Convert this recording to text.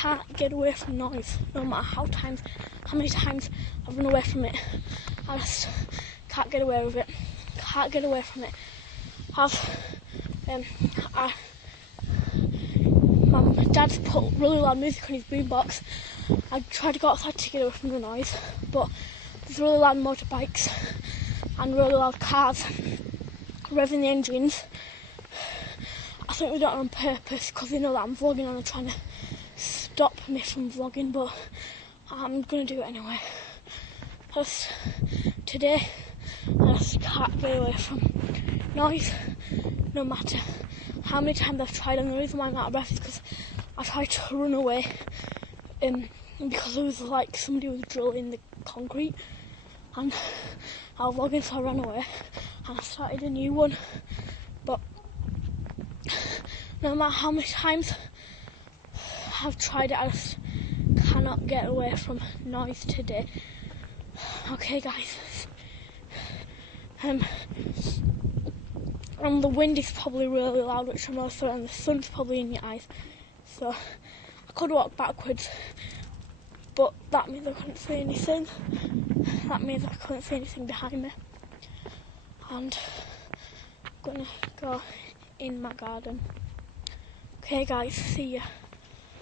can't get away from noise, no matter how many times I've run away from it. I just can't get away with it. Can't get away from it. My dad's put really loud music on his boombox. I tried to go outside to get away from the noise, but there's really loud motorbikes and really loud cars revving the engines. I think they do it on purpose because they know that I'm vlogging and they're trying to stop me from vlogging, but I'm going to do it anyway. Today, I just can't get away from noise, no matter how many times I've tried. And the reason why I'm out of breath is because I tried to run away because it was like somebody was drilling the concrete and I was vlogging, so I ran away and I started a new one. But no matter how many times I've tried it, I just cannot get away from noise today. Okay guys, and the wind is probably really loud, which I'm also, and the sun's probably in your eyes, so I could walk backwards, but that means I couldn't see anything. That means I couldn't see anything behind me, and I'm gonna go in my garden. Okay guys, see ya.